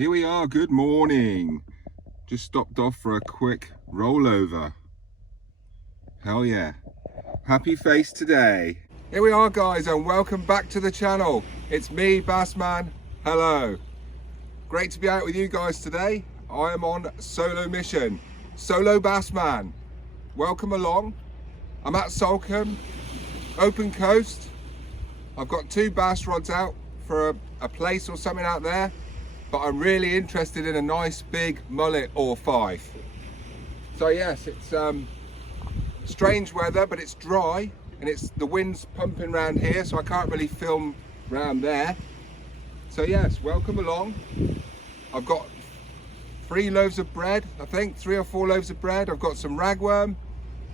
Here we are, good morning. Just stopped off for a quick rollover. Hell yeah. Happy face today. Here we are guys, and welcome back to the channel. It's me, Bassman. Hello. Great to be out with you guys today. I am on solo mission. Solo Bassman. Welcome along. I'm at Salcombe, open coast. I've got 2 bass rods out for a Plaice or something out there. But I'm really interested in a nice big mullet or 5. So yes, it's strange weather, but it's dry and the wind's pumping around here, so I can't really film around there. So yes, welcome along. I've got 3 loaves of bread, I think 3 or 4 loaves of bread. I've got some ragworm,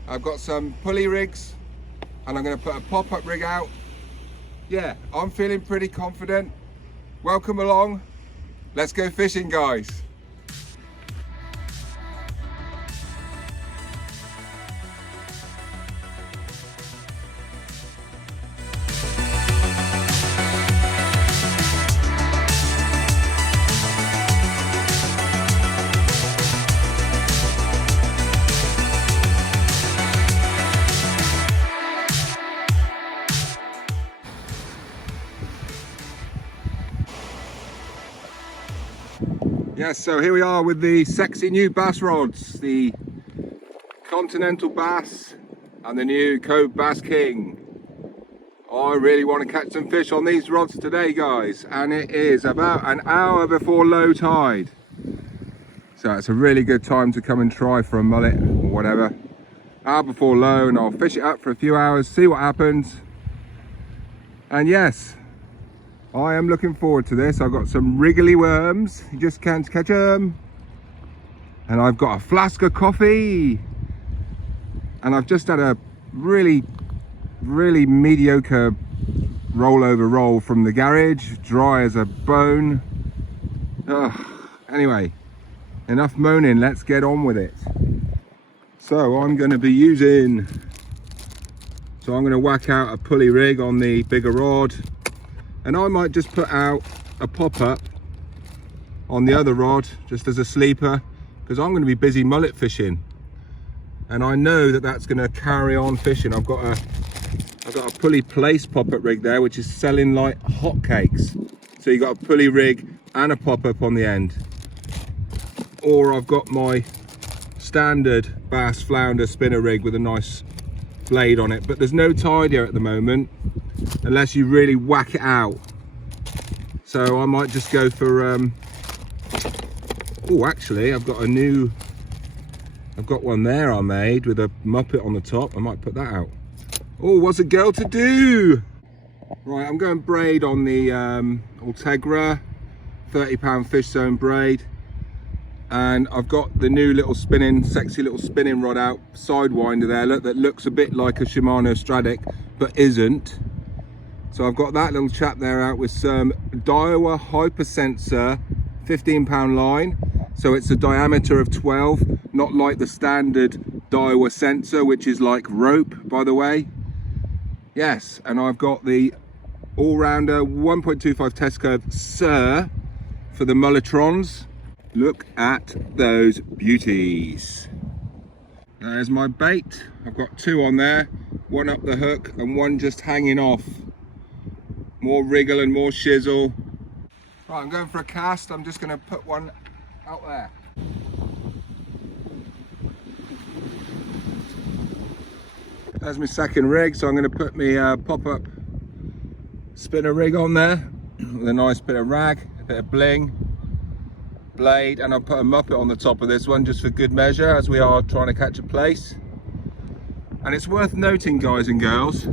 I've got some pulley rigs, and I'm going to put a pop-up rig out. Yeah, I'm feeling pretty confident. Welcome along. Let's go fishing, guys. Yes, so here we are with the sexy new bass rods, the Continental Bass and the new Cove Bass King. I really want to catch some fish on these rods today, guys, and it is about an hour before low tide. So it's a really good time to come and try for a mullet or whatever. Hour before low, and I'll fish it up for a few hours, see what happens. And yes, I am looking forward to this. I've got some wriggly worms, you just can't catch them. And I've got a flask of coffee. And I've just had a really mediocre rollover roll from the garage, dry as a bone. Ugh. Anyway, enough moaning, let's get on with it. So I'm going to whack out a pulley rig on the bigger rod. And I might just put out a pop-up on the other rod, just as a sleeper, because I'm going to be busy mullet fishing. And I know that that's going to carry on fishing. I've got a pulley Plaice pop-up rig there, which is selling like hotcakes. So you got a pulley rig and a pop-up on the end. Or I've got my standard bass flounder spinner rig with a nice blade on it. But there's no tide here at the moment, unless you really whack it out. So I might just go for oh, actually I've got one there I made with a muppet on the top. I might put that out. Oh, what's a girl to do? Right, I'm going braid on the Ultegra 30-pound fish zone braid, and I've got the new little sexy little spinning rod out, sidewinder there, look, that looks a bit like a Shimano Stradic but isn't. So I've got that little chap there out with some Daiwa Hypersensor 15-pound line. So it's a diameter of 12, not like the standard Daiwa sensor, which is like rope, by the way. Yes, and I've got the all-rounder 1.25 test curve Sir for the mulletrons. Look at those beauties. There's my bait. I've got 2 on there, 1 up the hook and 1 just hanging off. More wriggle and more shizzle. Right, I'm going for a cast. I'm just going to put one out there. There's my second rig, so I'm going to put my pop-up spinner rig on there with a nice bit of rag, a bit of bling, blade, and I'll put a muppet on the top of this one just for good measure, as we are trying to catch a Plaice. And it's worth noting, guys and girls,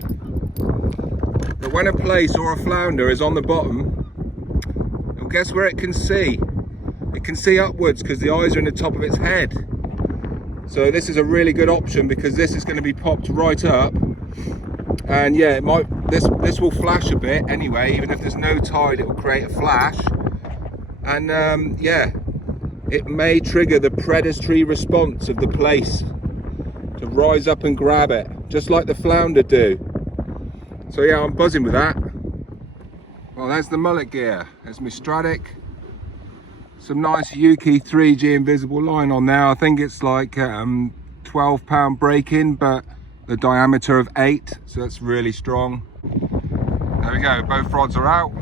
that when a Plaice or a flounder is on the bottom, well, guess where it can see? It can see upwards because the eyes are in the top of its head. So this is a really good option, because this is going to be popped right up, and yeah, it might, this will flash a bit anyway. Even if there's no tide, it will create a flash, and yeah, it may trigger the predatory response of the Plaice to rise up and grab it, just like the flounder do. So yeah, I'm buzzing with that. Well, there's the mullet gear. There's my Stradic Some nice Yuki 3G invisible line on there. I think it's like 12-pound break-in, but the diameter of 8, so that's really strong. There we go, both rods are out.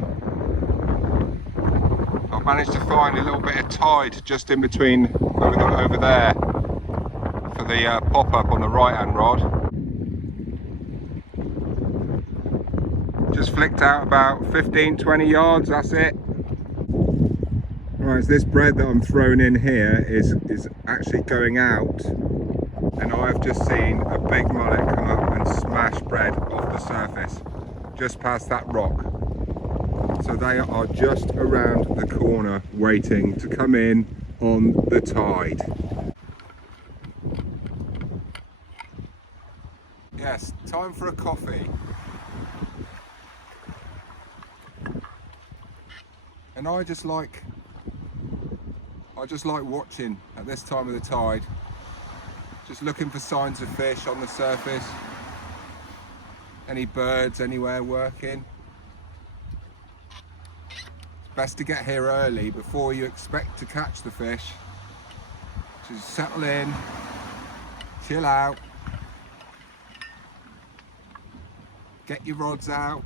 I've managed to find a little bit of tide just in between where we got over there for the pop-up on the right-hand rod. Just flicked out about 15-20 yards, that's it. Right, so this bread that I'm throwing in here is actually going out, and I've just seen a big mullet come up and smash bread off the surface just past that rock. So they are just around the corner waiting to come in on the tide. Yes, time for a coffee. And I just like watching at this time of the tide, just looking for signs of fish on the surface, any birds anywhere working. It's best to get here early before you expect to catch the fish. Just settle in, chill out, get your rods out,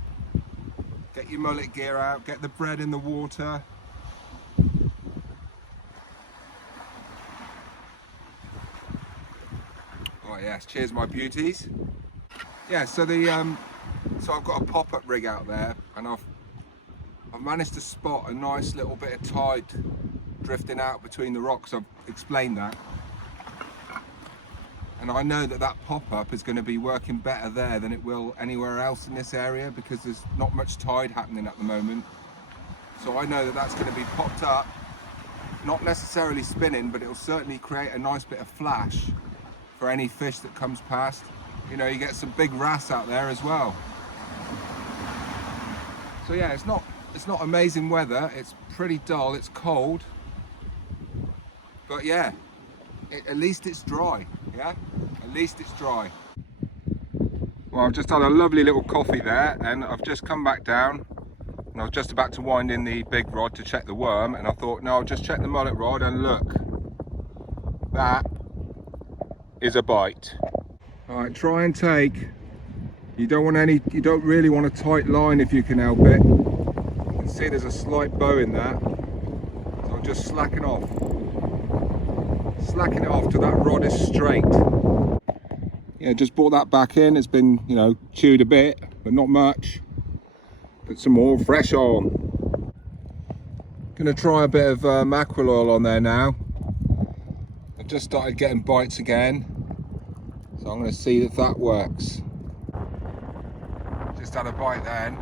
get your mullet gear out, get the bread in the water. Oh yes, cheers my beauties. Yeah, so I've got a pop-up rig out there, and I've managed to spot a nice little bit of tide drifting out between the rocks. I've explained that, and I know that that pop-up is going to be working better there than it will anywhere else in this area, because there's not much tide happening at the moment. So I know that that's going to be popped up, not necessarily spinning, but it'll certainly create a nice bit of flash for any fish that comes past. You know, you get some big wrasse out there as well. So yeah, it's not amazing weather. It's pretty dull, it's cold, but yeah, at least it's dry. Yeah, at least it's dry. Well, I've just had a lovely little coffee there, and I've just come back down, and I was just about to wind in the big rod to check the worm, and I thought, no, I'll just check the mullet rod, and look, that is a bite. All right, try and take. You don't really want a tight line if you can help it. You can see there's a slight bow in that, so I'll just slacken it off till that rod is straight. Yeah, just brought that back in. It's been, you know, chewed a bit, but not much. Put some more fresh on. Gonna try a bit of mackerel oil on there now. I've just started getting bites again, so I'm gonna see if that works. Just had a bite then.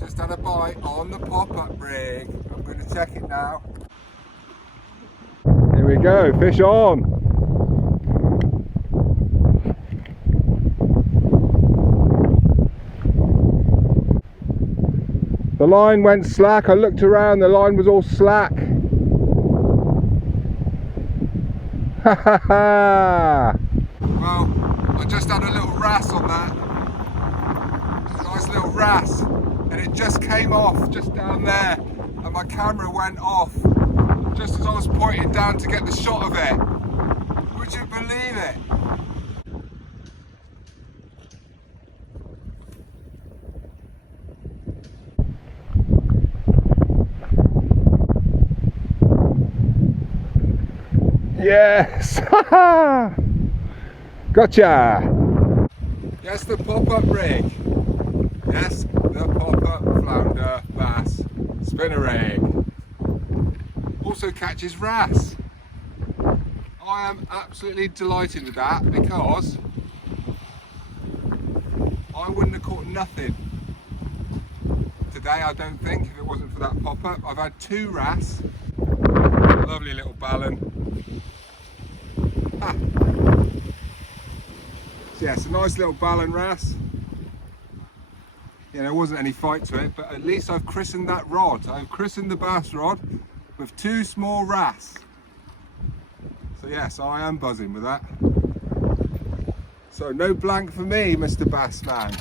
Just had a bite on the pop-up rig. I'm gonna check it now. Here we go, fish on. The line went slack. I looked around, the line was all slack. Ha ha ha! Well, I just had a little wrasse on that. A nice little wrasse, and it just came off just down there, and my camera went off just as I was pointing down to get the shot of it. Would you believe it? Yes! Gotcha! Yes, the pop-up rig. Yes, the pop-up flounder bass spinner rig. Also catches wrasse. I am absolutely delighted with that, because I wouldn't have caught nothing today, I don't think, if it wasn't for that pop-up. I've had 2 wrasse. Lovely little ballon. Ah. So yeah, it's a nice little ballon wrasse. You know, there wasn't any fight to it, but at least I've christened that rod. I've christened the bass rod with 2 small wrasse. So yes, I am buzzing with that. So no blank for me, Mr. Bassman.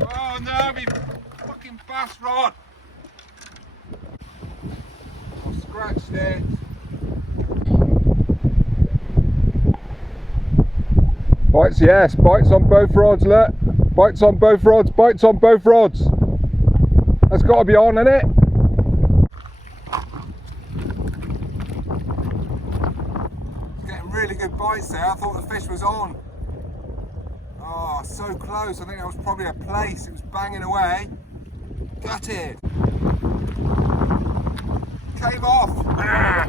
Oh no, me fucking bass rod! scratched it. Bites, yes, bites on both rods, look. Bites on both rods, bites on both rods. That's got to be on, hasn't it? Getting really good bites there. I thought the fish was on. Oh, so close. I think that was probably a plaice. It was banging away. Gutted. Came off. Yeah,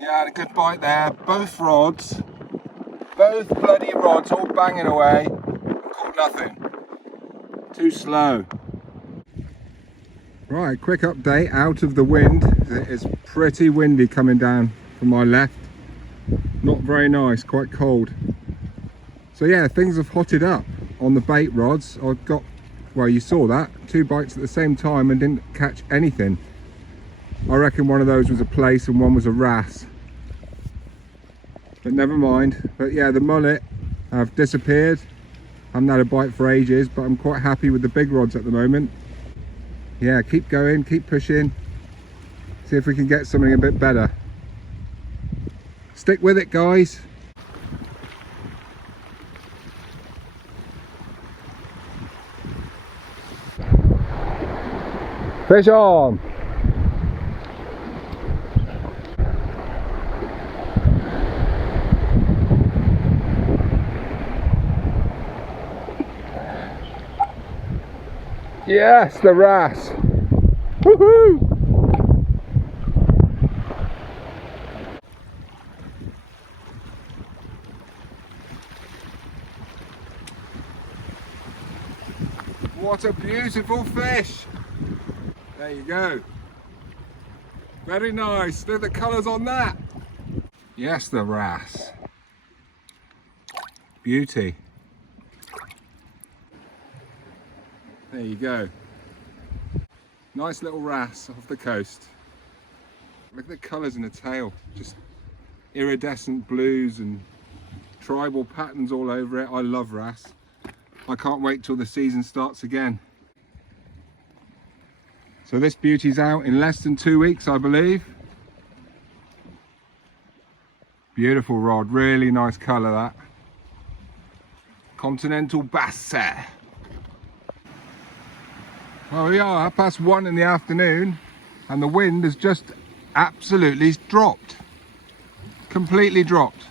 I had a good bite there. Both rods. Both bloody rods all banging away. Caught nothing. Too slow. Right, quick update out of the wind. It is pretty windy coming down from my left. Not very nice, quite cold. So yeah, things have hotted up on the bait rods. I've got, well, you saw that, 2 bites at the same time and didn't catch anything. I reckon one of those was a plaice and one was a wrasse. But never mind. But yeah, the mullet have disappeared. I haven't had a bite for ages, but I'm quite happy with the big rods at the moment. Yeah, keep going, keep pushing. See if we can get something a bit better. Stick with it, guys. Fish on. Yes, the wrasse. Woohoo! What a beautiful fish. There you go. Very nice. Look at the colours on that. Yes, the wrasse. Beauty. There you go. Nice little wrasse off the coast. Look at the colours in the tail. Just iridescent blues and tribal patterns all over it. I love wrasse. I can't wait till the season starts again. So this beauty's out in less than 2 weeks, I believe. Beautiful rod, really nice colour that. Continental bass. Well, we are 1:30 in the afternoon and the wind has just absolutely dropped. Completely dropped.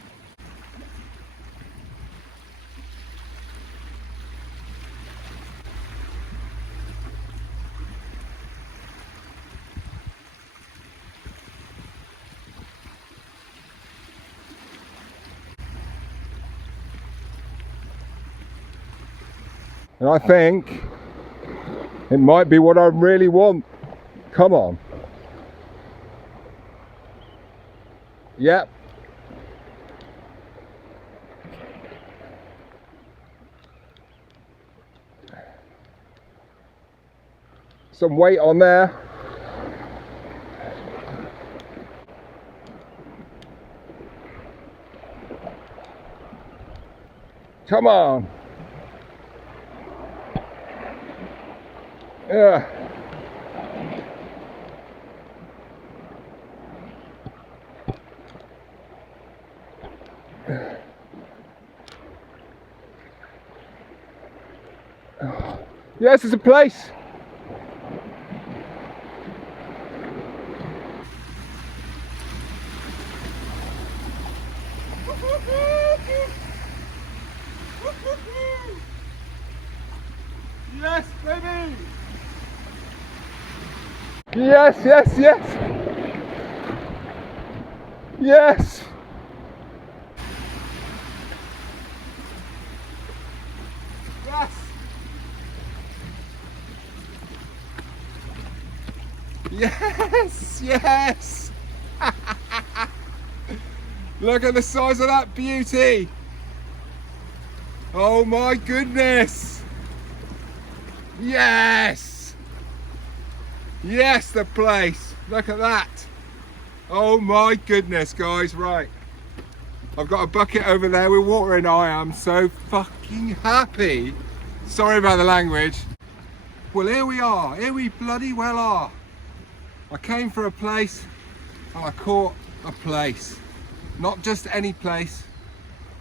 And I think it might be what I really want. Come on. Yep. Some weight on there. Come on. Yeah. Yes, it's a plaice. Yes, baby. Yes, yes, yes. Yes. Yes. Yes, yes. Look at the size of that beauty. Oh my goodness. Yes. Yes, the plaice. Look at that. Oh my goodness, guys. Right. I've got a bucket over there with water in. I am so fucking happy. Sorry about the language. Well, here we are. Here we bloody well are. I came for a plaice and I caught a plaice. Not just any plaice,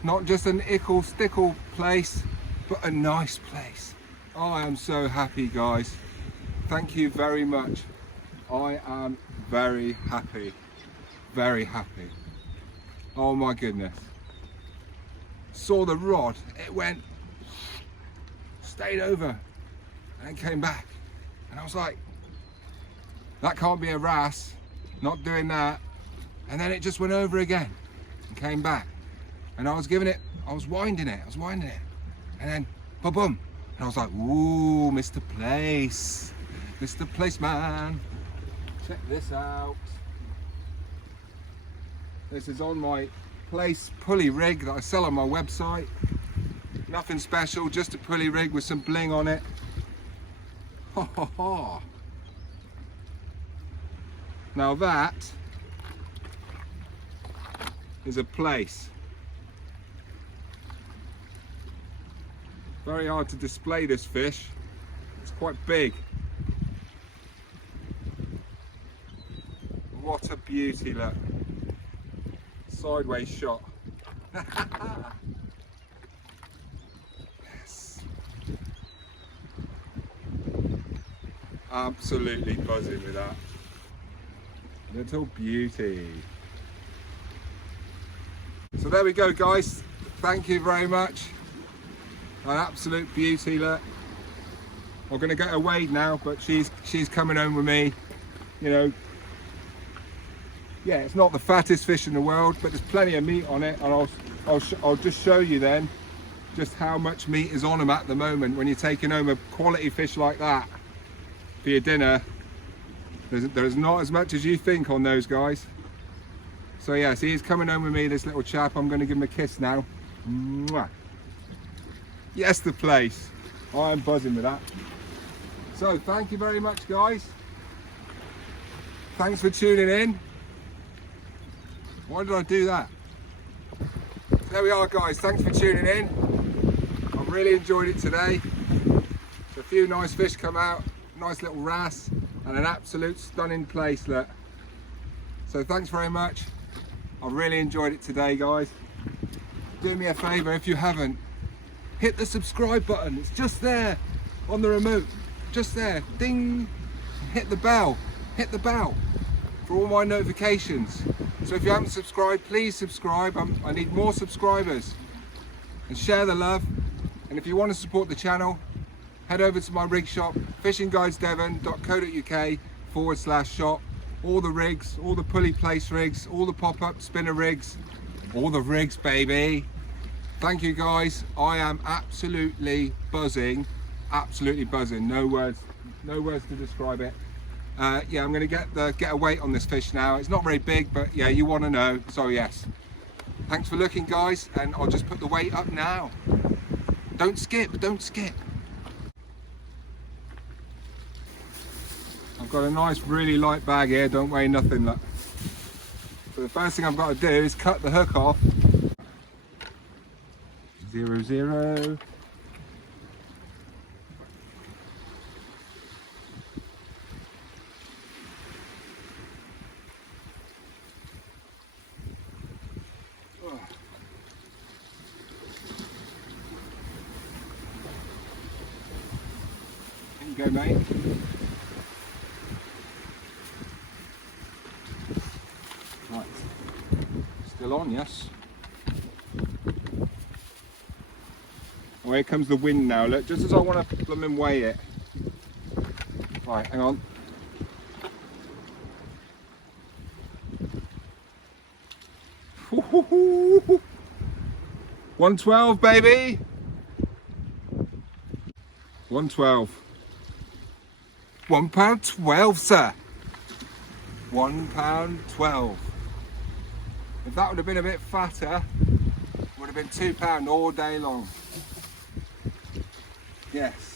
not just an ickle stickle plaice, but a nice plaice. I am so happy, guys. Thank you very much. I am very happy. Very happy. Oh my goodness. Saw the rod, it went, stayed over, and then came back. And I was like, that can't be a wrasse, not doing that. And then it just went over again and came back. And I was giving it, I was winding it. And then, boom. And I was like, ooh, Mr. Plaice. Mr. Placeman. Check this out. This is on my Plaice pulley rig that I sell on my website. Nothing special, just a pulley rig with some bling on it. Ha ha ha. Now that is a plaice. Very hard to display this fish. It's quite big. What a beauty, look. Sideways shot. Yes. Absolutely buzzing with that. Little beauty. So there we go, guys. Thank you very much. An absolute beauty, look. I'm gonna get her weighed now, but she's coming home with me. You know, yeah, it's not the fattest fish in the world, but there's plenty of meat on it, and I'll just show you then just how much meat is on them at the moment. When you're taking home a quality fish like that for your dinner, there's not as much as you think on those guys. So yeah, see, he's coming home with me, this little chap. I'm going to give him a kiss now. Mwah. Yes, the plaice. I am buzzing with that. So thank you very much, guys. Thanks for tuning in. Why did I do that? There we are, guys. Thanks for tuning in. I've really enjoyed it today. A few nice fish come out, nice little wrasse, and an absolute stunning plaice, look. So thanks very much. I really enjoyed it today, guys. Do me a favour, if you haven't, hit the subscribe button. It's just there on the remote, just there. Ding. Hit the bell for all my notifications. So if you haven't subscribed, please subscribe. I need more subscribers, and share the love. And if you want to support the channel, head over to my rig shop, fishingguidesdevon.co.uk/shop. All the rigs, all the pulley plaice rigs, all the pop-up spinner rigs, all the rigs, baby. Thank you, guys. I am absolutely buzzing, no words to describe it. Yeah, I'm going to get a weight on this fish now. It's not very big, but yeah, you want to know, so yes. Thanks for looking, guys, and I'll just put the weight up now. Don't skip. I've got a nice, really light bag here, don't weigh nothing. Look. So the first thing I've got to do is cut the hook off. 0, 0. There you go, mate. Right, still on, yes. Oh, here comes the wind now, look, just as I want to blooming weigh it. Right, hang on. Ooh, 112, baby. 112. £1.12, sir. £1.12. If that would have been a bit fatter, it would have been £2 all day long. Yes.